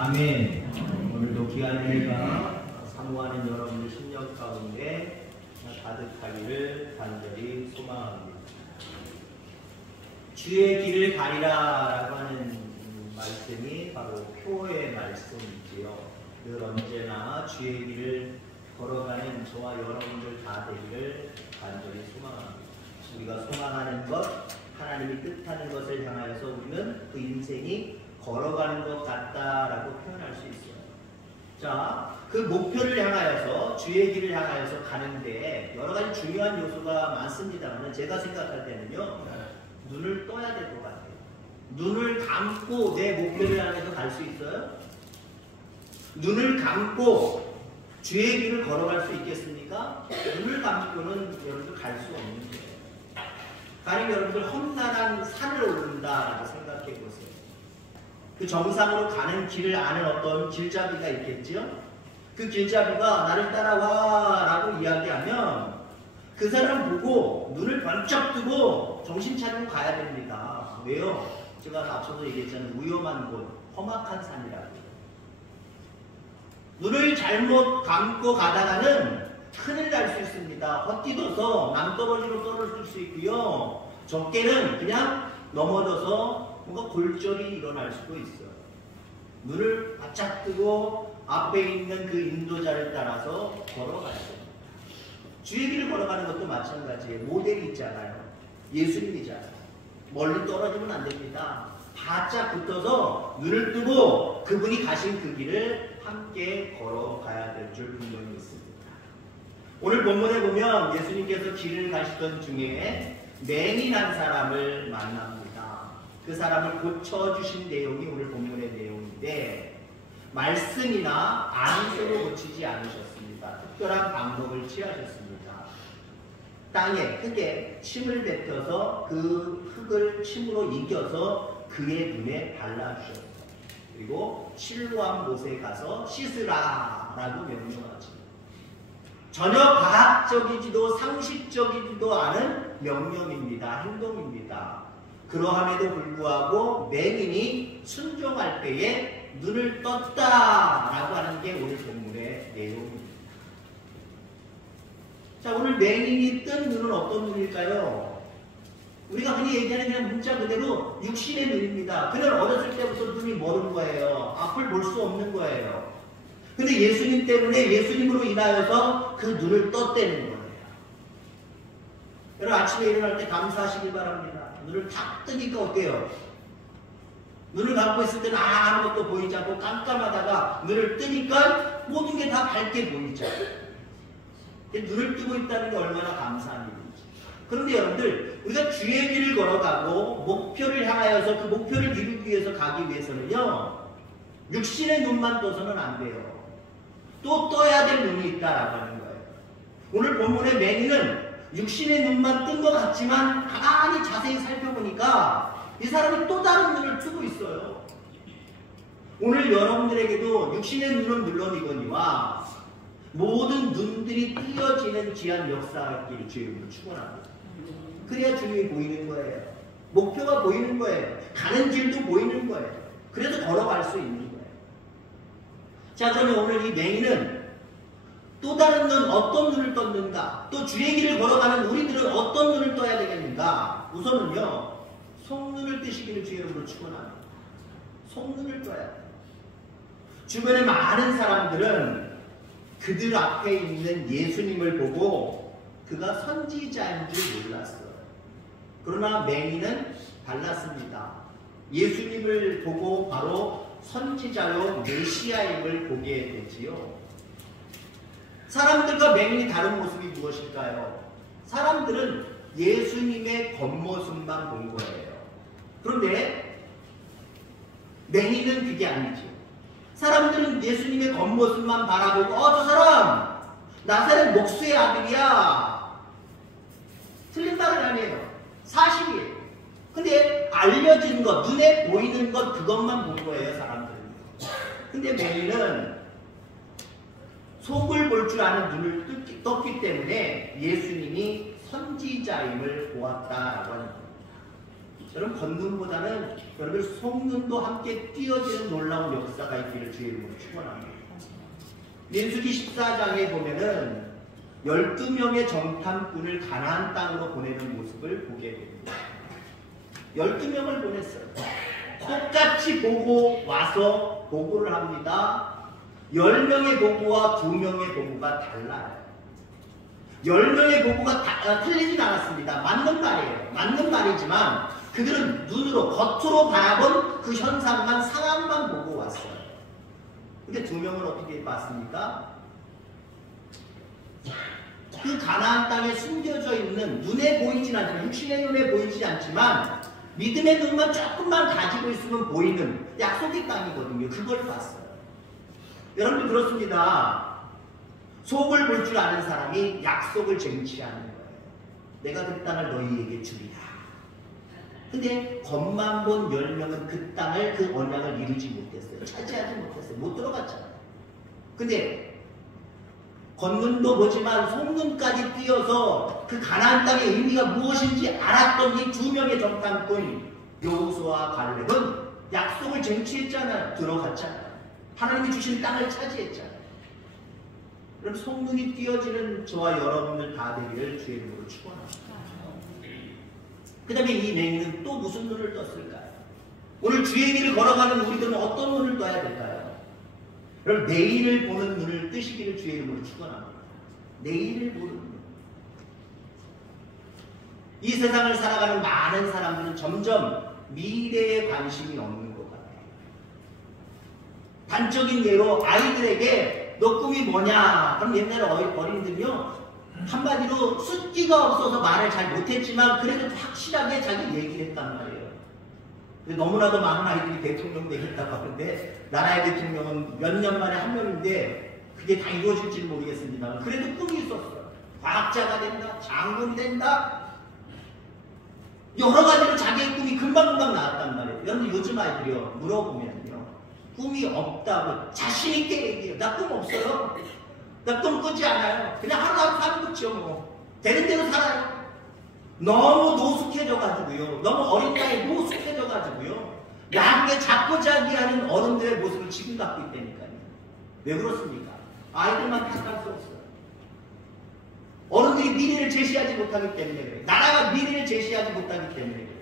아멘. 오늘도 귀한 은혜가 사모하는 여러분들 심령 가운데 가득하기를 간절히 소망합니다. 주의 길을 가리라라고 하는 말씀이 바로 표의 말씀이지요. 늘 언제나 주의 길을 걸어가는 저와 여러분들 다 되기를 간절히 소망합니다. 우리가 소망하는 것, 하나님이 뜻하는 것을 향하여서 우리는 그 인생이 걸어가는 것 같다라고 표현할 수 있어요. 자, 그 목표를 향하여서, 주의 길을 향하여서 가는데 여러 가지 중요한 요소가 많습니다만 제가 생각할 때는요, 눈을 떠야 될 것 같아요. 눈을 감고 내 목표를 향해서 갈 수 있어요? 눈을 감고 주의 길을 걸어갈 수 있겠습니까? 눈을 감고는 여러분들 갈 수 없는 거예요. 가령 여러분들 험난한 산을 오른다라고 생각해 보세요. 그 정상으로 가는 길을 아는 어떤 길잡이가 있겠지요? 그 길잡이가 나를 따라와 라고 이야기하면 그 사람 보고 눈을 번쩍 뜨고 정신 차리고 가야 됩니다. 왜요? 제가 앞서도 얘기했잖아요. 위험한 곳, 험악한 산이라고. 눈을 잘못 감고 가다가는 큰일 날 수 있습니다. 헛디뎌서 남떠벌리로 떨어질 수 있고요. 적게는 그냥 넘어져서 뭔가 골절이 일어날 수도 있어요. 눈을 바짝 뜨고 앞에 있는 그 인도자를 따라서 걸어가야 됩니다. 주의 길을 걸어가는 것도 마찬가지예요. 모델이 있잖아요. 예수님이잖아요. 멀리 떨어지면 안 됩니다. 바짝 붙어서 눈을 뜨고 그분이 가신 그 길을 함께 걸어가야 될 줄 분명히 믿습니다. 오늘 본문에 보면 예수님께서 길을 가시던 중에 맹인한 사람을 만납니다. 그 사람을 고쳐주신 내용이 오늘 본문의 내용인데 말씀이나 안수로 고치지 않으셨습니다. 특별한 방법을 취하셨습니다. 땅에 흙에 침을 뱉어서 그 흙을 침으로 이겨서 그의 눈에 발라주셨어요. 그리고 실로암 못에 가서 씻으라 라고 명령하죠. 전혀 과학적이지도 상식적이지도 않은 명령입니다. 행동입니다. 그러함에도 불구하고 맹인이 순종할 때에 눈을 떴다라고 하는 게 오늘 본문의 내용입니다. 자, 오늘 맹인이 뜬 눈은 어떤 눈일까요? 우리가 흔히 얘기하는 그냥 문자 그대로 육신의 눈입니다. 그는 어렸을 때부터 눈이 멀은 거예요. 앞을 볼 수 없는 거예요. 근데 예수님 때문에 예수님으로 인하여서 그 눈을 떴다는 거예요. 여러분 아침에 일어날 때 감사하시길 바랍니다. 눈을 탁 뜨니까 어때요? 눈을 감고 있을 때는 아무것도 보이지 않고 깜깜하다가 눈을 뜨니까 모든 게 다 밝게 보이죠. 눈을 뜨고 있다는 게 얼마나 감사한 일인지. 그런데 여러분들 우리가 주의 길을 걸어가고 목표를 향하여서 그 목표를 이루기 위해서 가기 위해서는요, 육신의 눈만 떠서는 안 돼요. 또 떠야 될 눈이 있다라고 하는 거예요. 오늘 본문의 맹인은 육신의 눈만 뜬 것 같지만 가만히 자세히 살펴보니까 이 사람이 또 다른 눈을 뜨고 있어요. 오늘 여러분들에게도 육신의 눈은 물론이거니와 모든 눈들이 띄어지는 귀한 역사길 주님을 축원합니다. 그래야 주님이 보이는 거예요. 목표가 보이는 거예요. 가는 길도 보이는 거예요. 그래서 걸어갈 수 있는 거예요. 자, 그러면 오늘 이 맹인은 또 다른 눈, 어떤 눈을 떴는가? 또 주의 길을 걸어가는 우리들은 어떤 눈을 떠야 되겠는가? 우선은요, 속눈을 뜨시기를 주의 이름으로 축원합니다. 속눈을 떠야 돼요. 주변에 많은 사람들은 그들 앞에 있는 예수님을 보고 그가 선지자인 줄 몰랐어요. 그러나 맹인은 달랐습니다. 예수님을 보고 바로 선지자요 메시아임을 보게 되지요. 사람들과 맹인이 다른 모습이 무엇일까요? 사람들은 예수님의 겉모습만 본 거예요. 그런데 맹인은 그게 아니죠. 사람들은 예수님의 겉모습만 바라보고 저 사람 나사렛 목수의 아들이야. 틀린 말은 아니에요. 사실이에요. 근데 알려진 것, 눈에 보이는 것 그것만 본 거예요. 사람들은. 근데 맹인은 속을 볼 줄 아는 눈을 떴기 때문에 예수님이 선지자임을 보았다라고 하는 겁니다. 여러분 겉눈보다는 여러분 속눈도 함께 띄어지는 놀라운 역사가 있기를 주의 이름으로 축원합니다. 민수기 14장에 보면은 12명의 정탐꾼을 가나안 땅으로 보내는 모습을 보게 됩니다. 12명을 보냈어요. 똑같이 보고 와서 보고를 합니다. 10명의 보고와 2명의 보고가 달라요. 10명의 보고가 틀리진 않았습니다. 맞는 말이에요. 맞는 말이지만 그들은 눈으로 겉으로 바라본 그 현상만 상황만 보고 왔어요. 근데 2명은 어떻게 봤습니까? 그 가나안 땅에 숨겨져 있는 눈에 보이진 않지만 육신의 눈에 보이지 않지만 믿음의 눈만 조금만 가지고 있으면 보이는 약속의 땅이거든요. 그걸 봤어요. 여러분들 그렇습니다. 속을 볼 줄 아는 사람이 약속을 쟁취하는 거예요. 내가 그 땅을 너희에게 주리라. 근데 겉만 본 10명은 그 땅을 그 언약을 이루지 못했어요. 차지하지 못했어요. 못 들어갔잖아요. 근데 겉눈도 보지만 속눈까지 띄어서 그 가나안 땅의 의미가 무엇인지 알았던 이 2명의 정탐꾼 여호수아와 갈렙은 약속을 쟁취했잖아요. 들어갔잖아요. 하나님이 주신 땅을 차지했잖아요. 그럼 속눈이 띄어지는 저와 여러분들 다 되기를 주의 이름으로 축원합니다. 그 다음에 이 맹인은 또 무슨 눈을 떴을까요? 오늘 주의 길을 걸어가는 우리들은 어떤 눈을 떠야 될까요? 여러분 내일을 보는 눈을 뜨시기를 주의 이름으로 축원합니다. 내일을 보는 눈. 이 세상을 살아가는 많은 사람들은 점점 미래에 관심이 없는 것 같아요. 단적인 예로 아이들에게 너 꿈이 뭐냐? 그럼 옛날에 어린이들이요 한마디로 숫기가 없어서 말을 잘 못했지만 그래도 확실하게 자기 얘기를 했단 말이에요. 근데 너무나도 많은 아이들이 대통령 되겠다고 하는데 나라의 대통령은 몇 년 만에 한 명인데 그게 다 이루어질지 모르겠습니다만 그래도 꿈이 있었어요. 과학자가 된다, 장군이 된다, 여러 가지로 자기의 꿈이 금방금방 나왔단 말이에요. 여러분 요즘 아이들이요 물어보면요 꿈이 없다고 자신 있게 얘기해요. 나 꿈 없어요. 나 꿈 꾸지 않아요. 그냥 하루하루 사는 거죠 뭐. 되는 대로 살아요. 너무 노숙해져가지고요. 너무 어린 나이에 노숙해져가지고요. 나중에 자포자기하는 어른들의 모습을 지금 갖고 있다니까요. 왜 그렇습니까? 아이들만 탓할 수 없어요. 어른들이 미래를 제시하지 못하기 때문에 그래요. 나라가 미래를 제시하지 못하기 때문에 그래요.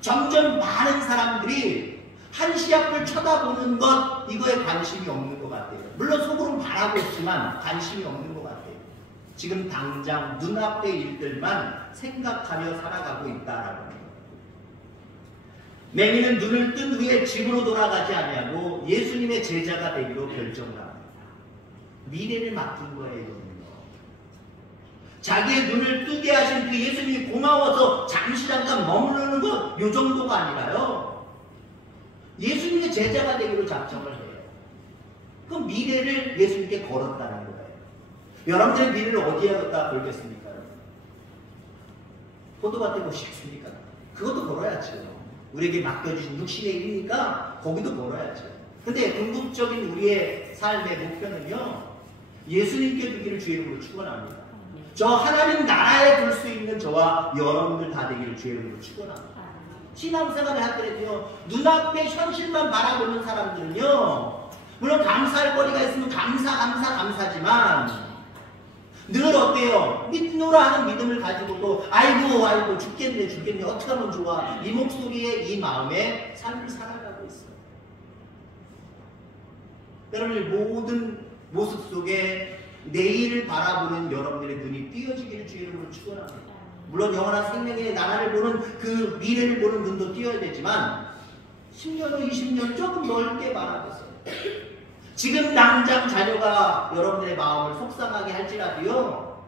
점점 많은 사람들이 한시 앞을 쳐다보는 것 이거에 관심이 없는 것 같아요. 물론 속으로는 바라고 있지만 관심이 없는 것 같아요. 지금 당장 눈앞의 일들만 생각하며 살아가고 있다라는 거예요. 맹인은 눈을 뜬 후에 집으로 돌아가지 아니하고 예수님의 제자가 되기로 결정을 합니다. 미래를 맡긴 거예요. 자기의 눈을 뜨게 하신 그 예수님이 고마워서 잠시 잠깐 머무르는 것 요 정도가 아니라요. 예수님의 제자가 되기로 작정을 해요. 그럼 미래를 예수님께 걸었다는 거예요. 여러분들의 미래를 어디에 갖다 걸겠습니까? 포도밭에 보시겠습니까? 그것도 걸어야죠. 우리에게 맡겨주신 육신의 일이니까 거기도 걸어야죠. 근데 궁극적인 우리의 삶의 목표는요. 예수님께 두기를 주의 이름으로 축원합니다. 저 하나님 나라에 둘 수 있는 저와 여러분들 다 되기를 주의 이름으로 축원합니다. 신앙생활을 하더라도요. 눈앞에 현실만 바라보는 사람들은요. 물론 감사할 거리가 있으면 감사지만 늘 어때요? 믿노라 하는 믿음을 가지고도 아이고 죽겠네 어떻게 하면 좋아 이 목소리에 이 마음에 삶을 살아가고 있어요. 여러분의 모든 모습 속에 내일을 바라보는 여러분들의 눈이 띄어지기를 주의 이름으로 축원합니다. 물론 영원한 생명의 나라를 보는 그 미래를 보는 눈도 띄어야 되지만 10년 후 20년 조금 넓게 바라보세요. 지금 당장 자녀가 여러분들의 마음을 속상하게 할지라도요.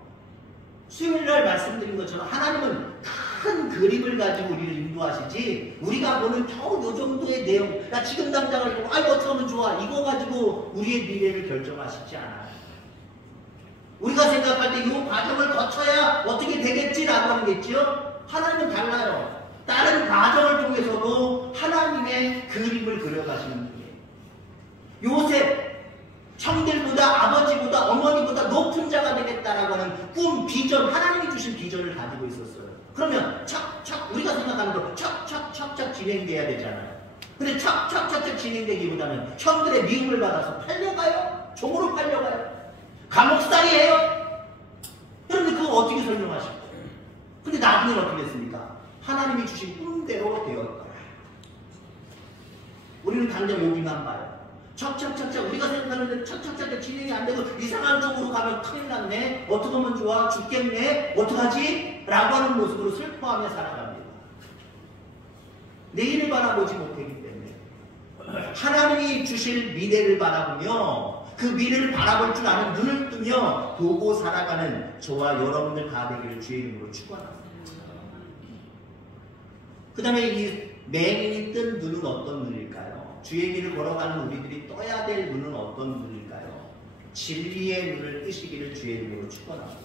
수요일날 말씀드린 것처럼 하나님은 큰 그림을 가지고 우리를 인도하시지 우리가 보는 겨우 요 정도의 내용 나 지금 당장을 보고 아이고 어떻게 하면 좋아 이거 가지고 우리의 미래를 결정하시지 않아요. 우리가 생각할 때 이 과정을 거쳐야 어떻게 되겠지라고 하는 게 있죠. 하나님은 달라요. 다른 과정을 통해서도 하나님의 그림을 그려가시는 분이에요. 요셉 형들보다 아버지보다 어머니보다 높은 자가 되겠다라고 하는 꿈, 비전, 하나님이 주신 비전을 가지고 있었어요. 그러면 우리가 생각할 진행돼야 되잖아요. 근데 착착착착 진행되기보다는 형들의 미움을 받아서 팔려가요? 종으로 팔려가요? 감옥살이에요? 그런데 그거 어떻게 설명하실 거예요? 근데 나중에는 어떻게 됐습니까? 하나님이 주신 꿈대로 되었다. 우리는 당장 여기만 봐요. 착착착착 우리가 생각하는데 착착착착 진행이 안 되고 이상한 쪽으로 가면 큰일 났네. 어떻게 하면 좋아? 죽겠네? 어떡하지? 라고 하는 모습으로 슬퍼하며 살아갑니다. 내일을 바라보지 못하기 때문에 하나님이 주실 미래를 바라보며 그 미래를 바라볼 줄 아는 눈을 뜨며 보고 살아가는 저와 여러분들 다 되기를 주의 이름으로 축원합니다. 그 다음에 이 맹인이 뜬 눈은 어떤 눈일까요? 주의 길을 걸어가는 우리들이 떠야 될 눈은 어떤 눈일까요? 진리의 눈을 뜨시기를 주의 이름으로 축원합니다.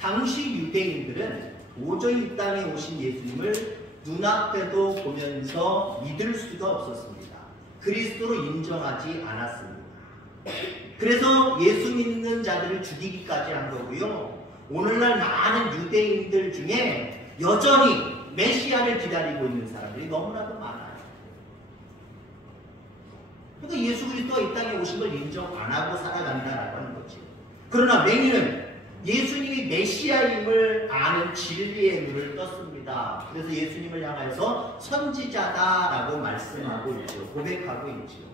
당시 유대인들은 도저히 이 땅에 오신 예수님을 눈앞에도 보면서 믿을 수가 없었습니다. 그리스도로 인정하지 않았습니다. 그래서 예수 믿는 자들을 죽이기까지 한 거고요. 오늘날 많은 유대인들 중에 여전히 메시아를 기다리고 있는 사람들이 너무나도 많아요. 그러니까 예수 그리스도가 이 땅에 오신 걸 인정 안 하고 살아간다라고 하는 거지. 그러나 맹인은 예수님이 메시아임을 아는 진리의 눈을 떴습니다. 그래서 예수님을 향해서 선지자다라고 말씀하고 있죠. 고백하고 있죠.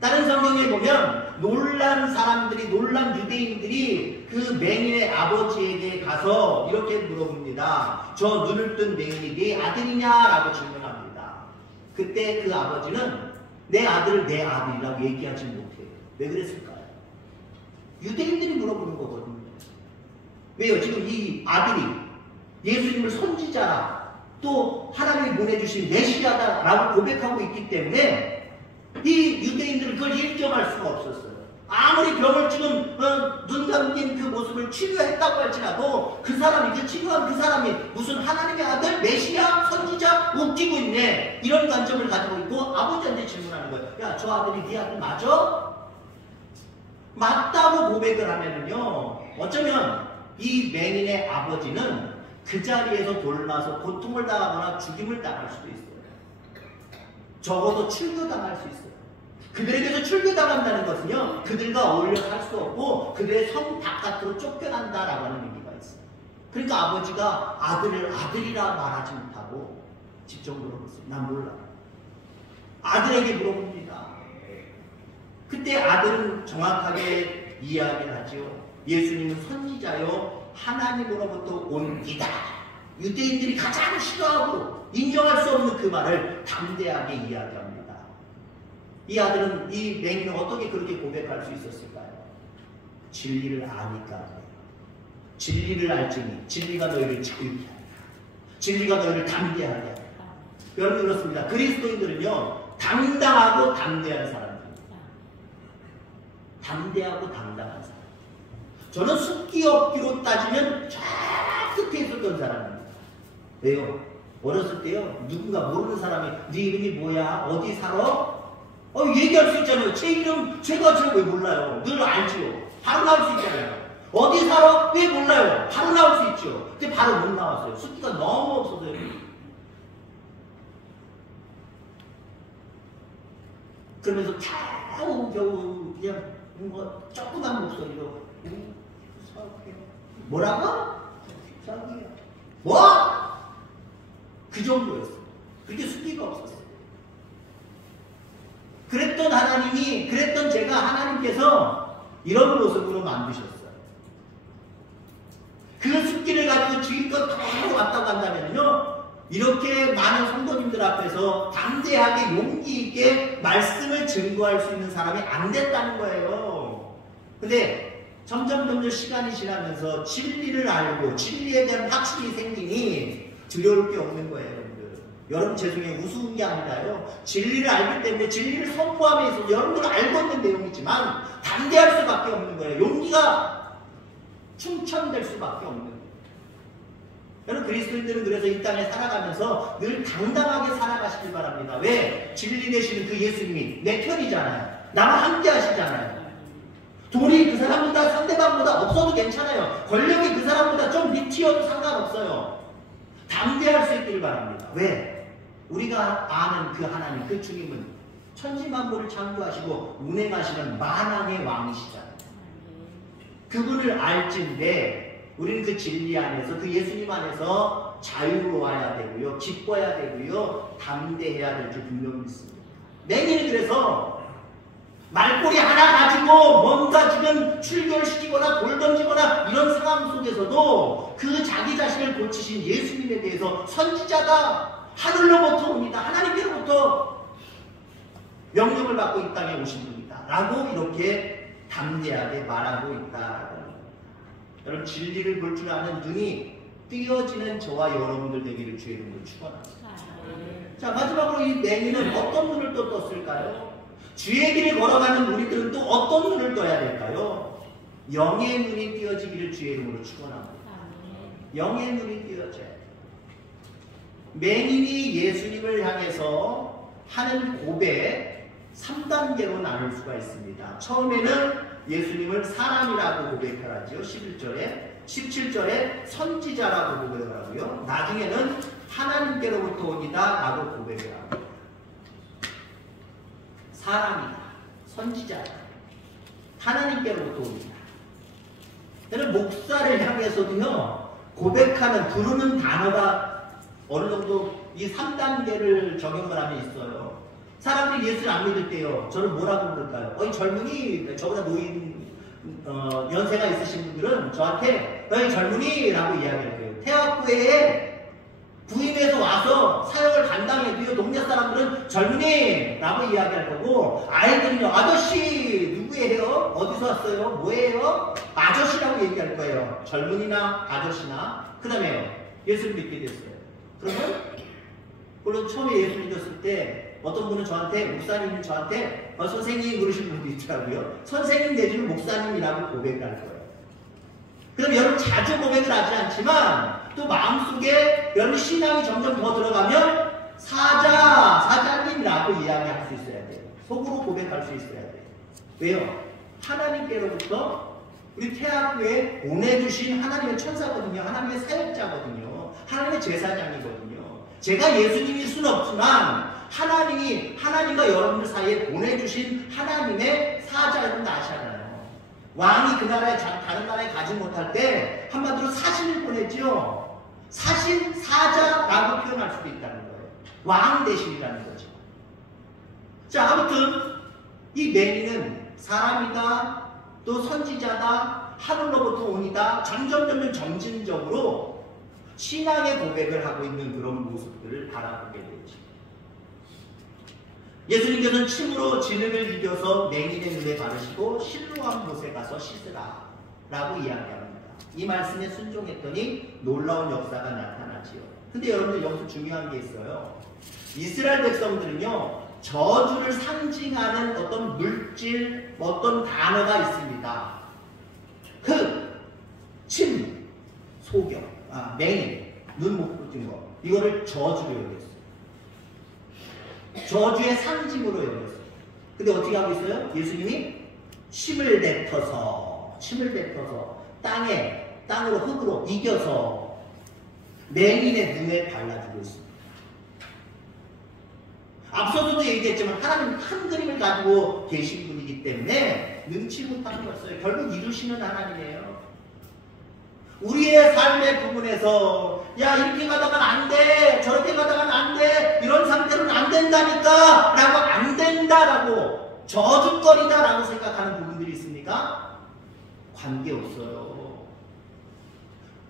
다른 성경에 보면 놀란 사람들이, 놀란 유대인들이 그 맹인의 아버지에게 가서 이렇게 물어봅니다. 저 눈을 뜬 맹인이 네 아들이냐라고 질문합니다. 그때 그 아버지는 내 아들을 내 아들이라고 얘기하지 못해요. 왜 그랬을까요? 유대인들이 물어보는 거거든요. 왜요? 지금 이 아들이 예수님을 선지자라 또 하나님이 보내주신 메시아다라고 고백하고 있기 때문에 이 유대인들은 그걸 인정할 수가 없었어요. 아무리 병을 지금 눈 감긴 그 모습을 치료했다고 할지라도 그 사람이, 그 치료한 그 사람이 무슨 하나님의 아들, 메시아, 선지자 웃기고 있네, 이런 관점을 가지고 있고 아버지한테 질문하는 거예요. 야, 저 아들이 네 아들 맞아? 맞다고 고백을 하면은요, 어쩌면 이 맹인의 아버지는 그 자리에서 돌아서 고통을 당하거나 죽임을 당할 수도 있어요. 적어도 출교당할 수 있어요. 그들에게서 출교당한다는 것은요, 그들과 어울려 살 수 없고 그들의 성 바깥으로 쫓겨난다라고 하는 의미가 있어요. 그러니까 아버지가 아들을 아들이라 말하지 못하고 직접 물어봤어요. 난 몰라. 아들에게 물어봅니다. 그때 아들은 정확하게 이야기를 하죠. 예수님은 선지자요 하나님으로부터 온 이다. 유대인들이 가장 싫어하고 인정할 수 없는 그 말을 담대하게 이야기합니다. 이 아들은, 이 맹인은 어떻게 그렇게 고백할 수 있었을까요? 진리를 아니까. 진리를 알지니 진리가 너희를 자유케 하리라. 진리가 너희를 담대하게 하리라. 여러분 그렇습니다. 그리스도인들은요 당당하고 담대한 사람들입니다. 담대하고 당당한 사람. 저는 숙기 없기로 따지면 저 끝에 있었던 사람입니다. 왜요? 어렸을 때요, 누군가 모르는 사람이 네 이름이 뭐야? 어디 살아? 얘기할 수 있잖아요. 제 이름, 제가 왜 몰라요? 늘 알지요. 바로 나올 수 있잖아요. 어디 살아? 왜 몰라요? 바로 나올 수 있죠. 근데 바로 못 나왔어요. 숙기가 너무 없어서요. 그러면서 겨우 그냥 뭐 조그만 목소리로 뭐라고? 뭐? 그 정도였어요. 그렇게 숙기가 없었어요. 그랬던 하나님이, 그랬던 제가 하나님께서 이런 모습으로 만드셨어요. 그 숙기를 가지고 지금껏 그대로 왔다고 한다면요, 이렇게 많은 성도님들 앞에서 담대하게 용기 있게 말씀을 증거할 수 있는 사람이 안 됐다는 거예요. 근데 점점 시간이 지나면서 진리를 알고 진리에 대한 확신이 생기니 두려울 게 없는 거예요, 여러분들. 여러분 죄송해요. 우스운 게 아니라요. 진리를 알기 때문에 진리를 선포함에 있어서 여러분들은 알고 있는 내용이지만 담대할 수밖에 없는 거예요. 용기가 충천될 수밖에 없는 거예요. 여러분 그리스도인들은 그래서 이 땅에 살아가면서 늘 당당하게 살아가시길 바랍니다. 왜? 진리 되시는 그 예수님이 내 편이잖아요. 나와 함께 하시잖아요. 돈이 그 사람보다, 상대방보다 없어도 괜찮아요. 권력이 그 사람보다 좀 밑이어도 상관없어요. 담대할 수 있기를 바랍니다. 왜? 우리가 아는 그 하나님, 그 주님은 천지만물을 창조하시고 운행하시는 만왕의 왕이시잖아요. 그분을 알진데 우리는 그 진리 안에서, 그 예수님 안에서 자유로워야 되고요, 기뻐야 되고요, 담대해야 될 줄 분명히 믿습니다. 맹인은 그래서 말꼬리 하나 가지고 뭔가 지금 출결시키거나 돌 던지거나 이런 상황 속에서도 그 자기 자신을 고치신 예수님에 대해서 선지자다, 하늘로부터 옵니다, 하나님께로부터 명령을 받고 이 땅에 오신 분이다 라고 이렇게 담대하게 말하고 있다라고 합니다. 여러분, 진리를 볼 줄 아는 눈이 띄어지는 저와 여러분들 되기를 주의 이름으로 축원합니다. 자, 마지막으로 이 맹인은 어떤 눈을 또 떴을까요? 주의 길을 걸어가는 우리들은 또 어떤 눈을 떠야 될까요? 영의 눈이 띄어지기를 주의 이름으로 축원합니다. 영의 눈이 띄어져야 돼요. 맹인이 예수님을 향해서 하는 고백 3단계로 나눌 수가 있습니다. 처음에는 예수님을 사람이라고 고백하라죠. 11절에. 17절에 선지자라고 고백을 하고요. 나중에는 하나님께로부터 오니다 라고 고백을 합니다. 사람이다, 선지자다, 하나님께로부터 옵니다. 여러분, 목사를 향해서도요, 고백하는, 부르는 단어가 어느 정도 이 3단계를 적용을 하면 있어요. 사람들이 예수를 안 믿을 때요, 저를 뭐라고 부를까요? 어이 젊은이, 저보다 노인, 연세가 있으신 분들은 저한테 어이 젊은이 라고 이야기할 거예요. 태학교회에 부임해서 와서 사역을 감당해도요, 동네 사람들은 젊은이 라고 이야기할 거고, 아이들은요, 아저씨 누구예요? 어디서 왔어요? 뭐예요? 아저씨라고 얘기할 거예요. 젊은이나 아저씨나. 그 다음에 예수를 믿게 됐어요. 그러면 물론 처음에 예수 믿었을 때 어떤 분은 저한테, 목사님은 저한테 선생님 그러시는 분도 있더라고요. 선생님 내지는 목사님이라고 고백을 할 거예요. 그럼 여러분, 자주 고백을 하지 않지만 또 마음속에 여러분 신앙이 점점 더 들어가면 사자님이라고 이야기할 수 있어야 돼요. 속으로 고백할 수 있어야 돼요. 왜요? 하나님께로부터 우리 태학교에 보내주신 하나님의 천사거든요. 하나님의 사역자거든요. 하나님의 제사장이거든요. 제가 예수님일 수는 없지만 하나님과 여러분들 사이에 보내주신 하나님의 사자를 아시잖아요. 왕이 그 나라에, 다른 나라에 가지 못할 때 한마디로 사신을 보내죠. 사신, 사자라고 표현할 수도 있다는 거예요. 왕 대신이라는 거죠. 자, 아무튼 이 맹인은 사람이다, 또 선지자다, 하늘로부터 오니다, 점점 점진적으로 신앙의 고백을 하고 있는 그런 모습들을 바라보게 되죠. 예수님께서는 침으로 진흙을 이겨서 맹인의 눈에 바르시고 실로암 못에 가서 씻으라 라고 이야기합니다. 이 말씀에 순종했더니 놀라운 역사가 나타나지요. 근데 여러분들 여기서 중요한 게 있어요. 이스라엘 백성들은요, 저주를 상징하는 어떤 물질, 어떤 단어가 있습니다. 흙, 침, 소경, 맹인, 눈, 목 부러진 거, 이거를 저주로 여겼어요. 저주의 상징으로 여겼어요. 근데 어떻게 하고 있어요? 예수님이 침을 뱉어서 땅으로, 흙으로 이겨서 맹인의 눈에 발라주고 있습니다. 앞서서도 얘기했지만 하나님 한 그림을 가지고 계신 분이기 때문에 능치 못한 거였어요. 결국 이루시는 하나님이에요. 우리의 삶의 부분에서 야, 이렇게 가다간 안 돼, 저렇게 가다간 안 돼, 이런 상태로는 안 된다니까 라고, 안 된다라고, 저주거리다 라고 생각하는 부분들이 있습니까? 관계없어요.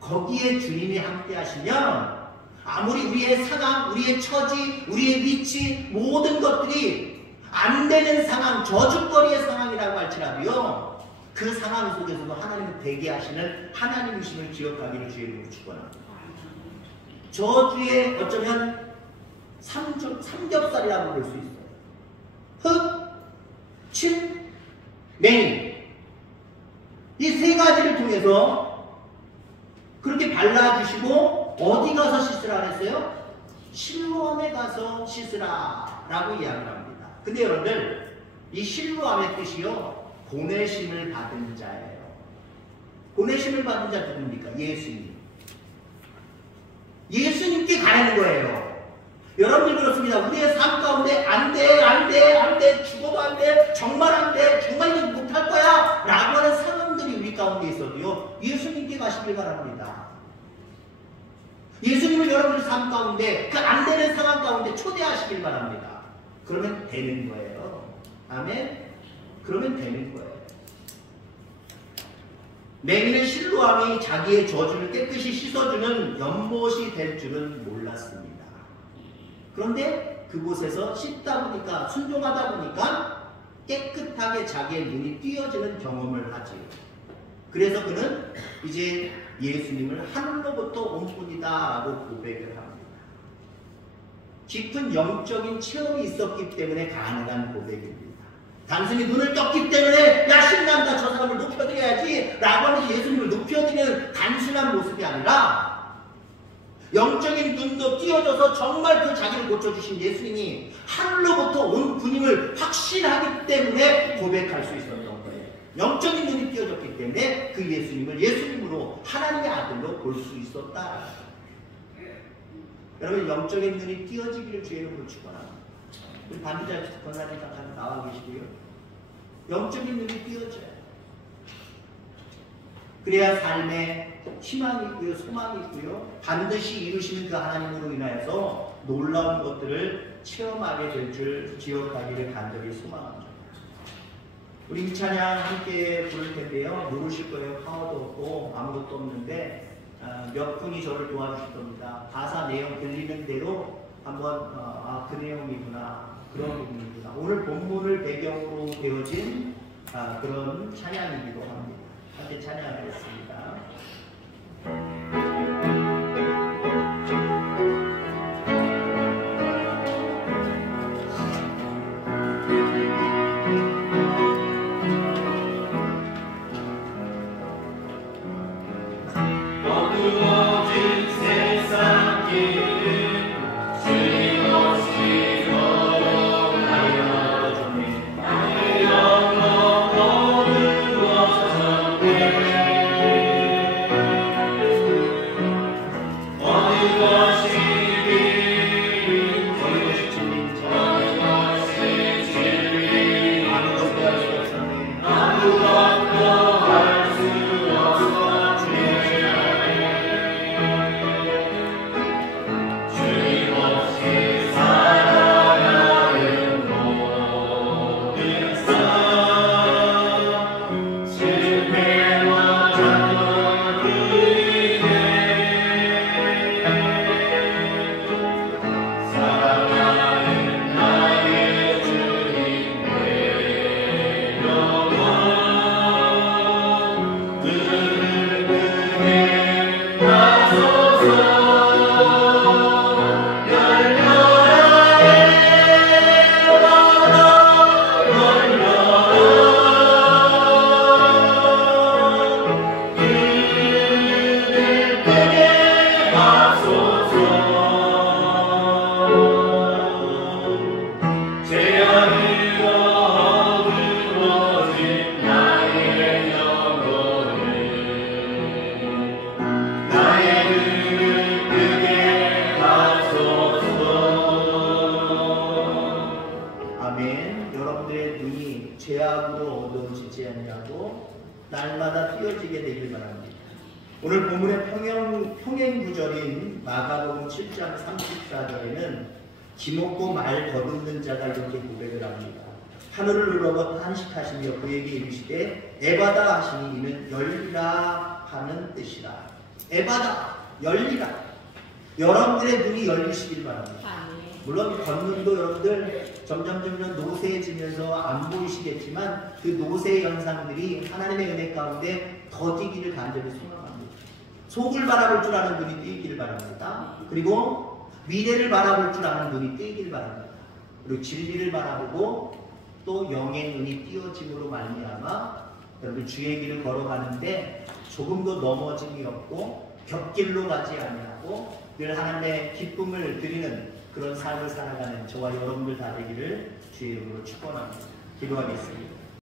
거기에 주님이 함께 하시면 아무리 우리의 상황, 우리의 처지, 우리의 위치, 모든 것들이 안 되는 상황, 저주거리의 상황이라고 할지라도요, 그 상황 속에서도 하나님을 되게 하시는 하나님이심을 기억하기를 주의 이름으로 축원합니다. 저주의 어쩌면 삼겹살이라고 볼 수 있어요. 흙, 침, 맹인, 이 세 가지를 통해서 그렇게 발라주시고 어디 가서 씻으라 그랬어요? 실로암에 가서 씻으라 라고 이야기를 합니다. 근데 여러분들, 이 실로암의 뜻이요, 보내심을 받은 자예요. 보내심을 받은 자 누굽니까? 예수님. 예수님께 가는 거예요. 여러분들 그렇습니다. 우리의 삶 가운데 안 돼, 죽어도 안 돼, 정말 안 돼, 정말 이거 못할 거야 라고 하는 상황들이 우리 가운데 있어도요, 예수님께 가시길 바랍니다. 예수님을 여러분들 삶 가운데 그 안 되는 상황 가운데 초대하시길 바랍니다. 그러면 되는 거예요. 아멘? 그러면 되는 거예요. 맹인의 실로암이 자기의 저주를 깨끗이 씻어주는 연못이 될 줄은 몰랐습니다. 그런데 그곳에서 씻다 보니까, 순종하다 보니까 깨끗하게 자기의 눈이 띄어지는 경험을 하지요. 그래서 그는 이제 예수님을 하늘로부터 온 분이다 라고 고백을 합니다. 깊은 영적인 체험이 있었기 때문에 가능한 고백입니다. 단순히 눈을 떴기 때문에 야 신난다, 저 사람을 높여드려야지 라고 하면서 예수님을 높여드리는 단순한 모습이 아니라 영적인 눈도 띄어져서 정말 그 자기를 고쳐주신 예수님이 하늘로부터 온 분임을 확신하기 때문에 고백할 수 있었던 거예요. 영적인 눈이 띄어졌기 때문에 그 예수님을 예수님으로, 하나님의 아들로 볼 수 있었다. 여러분, 영적인 눈이 띄어지기를 주의 이름으로 축원합니다. 우리 반기자 권사님 잠깐 나와 계시고요. 영적인 눈이 띄어져요. 그래야 삶에 희망이 있고요, 소망이 있고요, 반드시 이루시는 그 하나님으로 인하여서 놀라운 것들을 체험하게 될 줄 기억하기를 간절히 소망합니다. 우리 이 찬양 함께 부를 텐데요. 모르실 거예요. 파워도 없고 아무것도 없는데 몇 분이 저를 도와주실 겁니다. 가사 내용 들리는 대로 한번 그 내용이구나, 그런 부분이구나. 오늘 본문을 배경으로 되어진 그런 찬양이기도 합니다. 함께 찬양하겠습니다. 날마다 띄어지게 되길 바랍니다. 오늘 본문의 평행 구절인 마가복음 7장 34절에는 기먹고 말 더듬는 자가 이렇게 고백을 합니다. 하늘을 눌러버 탄식하시며 그에게 이르시되 에바다 하시니 이는 열리라 하는 뜻이라. 에바다, 열리라. 여러분들의 눈이 열리시길 바랍니다. 물론 걷는도 여러분들 점점 노쇠해지면서 안 보이시겠지만 그 노쇠 현상들이 하나님의 은혜 가운데 더디기를 간절히 소망합니다. 속을 바라볼 줄 아는 눈이 뜨이기를 바랍니다. 그리고 미래를 바라볼 줄 아는 눈이 뜨이기를 바랍니다. 그리고 진리를 바라보고 또 영의 눈이 띄어짐으로 말미암아 여러분 주의 길을 걸어가는데 조금도 넘어짐이 없고 곁길로 가지 아니하고 늘 하나님의 기쁨을 드리는 그런 삶을 살아가는 저와 여러분들 다 되기를 주의 이름으로 축원합니다. 기도하겠습니다.